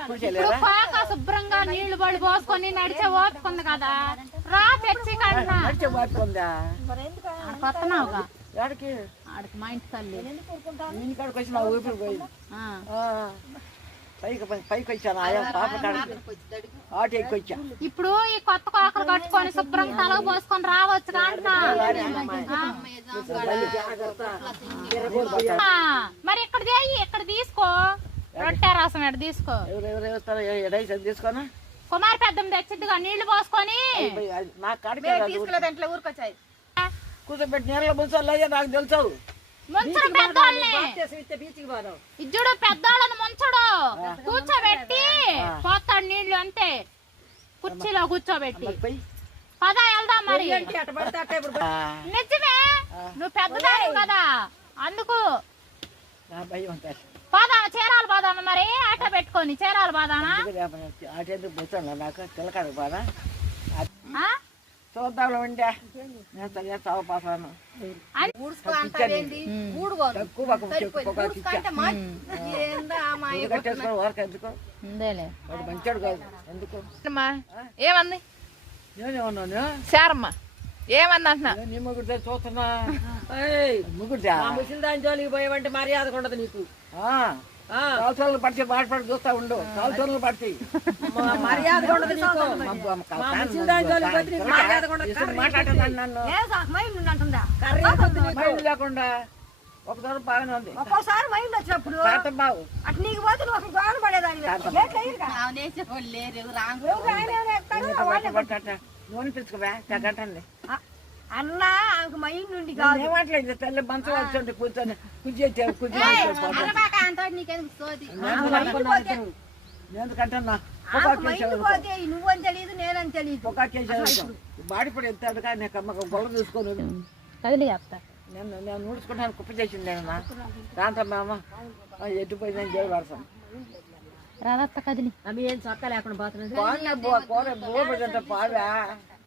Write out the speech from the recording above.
ఇప్పుడు పాక శుభ్రంగా నీళ్లు పడి పోసుకొని నడిచే ఓపుకుంది కదా, రా తెచ్చి కొత్తనావుగా ఆడికి మా ఇంటి తల్లి ఇంటికాడికి వచ్చి మా ఊపిరి పోయింది. పైకి వచ్చాను ఆయా పాప ఆట ఎక్కి వచ్చా. ఇప్పుడు ఈ కొత్త కోకలు కట్టుకొని శుభ్రంగా తలకు పోసుకొని రావచ్చు అంటున్నా. మరి ఇక్కడ ఇక్కడ తీసుకో, రొట్టె రసం ఎడ తీసుకో, తీసుకోనా కుమారి పెద్దం తెచ్చిద్దిగా నీళ్లు పోసుకొని. నాకు కాడికి ఊరికొచ్చాయి కూర్చోబెట్టి నీళ్ళ ముంచాలయ్యా నాకు తెలుసు. ముంచడు పెద్దోళ్ళని, ఇజ్జుడు పెద్దోళ్ళని ముంచడు, కూర్చోబెట్టి పోతాడు నీళ్లు అంతే, కుర్చీలో కూర్చోబెట్టి. పదా వెళ్దాం మరి. నిజమే, నువ్వు పెద్దదాని కదా అందుకు. పోదామా చీరాలు పోదామా మరి, ఆటో పెట్టుకొని చీరాలు పోదానా? నాకు తిలకాడ బాధ చూద్దాం ఉండే చావు పాసాను మంచాడు కాదు ఎందుకు. ఏమంది నేనేమన్నాను శారమ్మ ఏమంది అంటున్నా? నీ ముగ్గురు చూస్తున్నా ముగ్గురు ముసలిదాని జోలికి పోయావంటే మర్యాద ఉండదు నీకు. కాల్చోళ్ళు పడితే మాట్లాడి చూస్తా ఉండు, కాల్చోళ్ళు పడితే మర్యాద ఉండదు నీకు. మాట్లాడుతున్నాను నన్ను మైండ్ లేకుండా. ఒకసారి బాగానే ఉంది, ఒక్కోసారి మైండ్ వచ్చినప్పుడు బాబు అటు నీకు పోతే నువ్వు ఒక గోడ పడేదాన్ని. నూనె తెచ్చుకోవా గంటండి అన్నా ఆమెకు మైండ్ నుండి కాదు. ఏమాట్లేదు తల్లి మంచం వచ్చి కూర్చొని ఎందుకంటున్నా నువ్వని తెలియదు నేనని తెలియదు. బాడీ పడి ఎత్తాడు కానీ గొల్ల చూసుకొని నేను నూడుచుకుంటాను కుప్ప చేసింది. నేను దాంతో మామ ఎట్టుపోయిందని జైలు పడతాను. రాదత్త కదిలి అవి ఏం చక్క లేకుండా పోతున్నది. పావా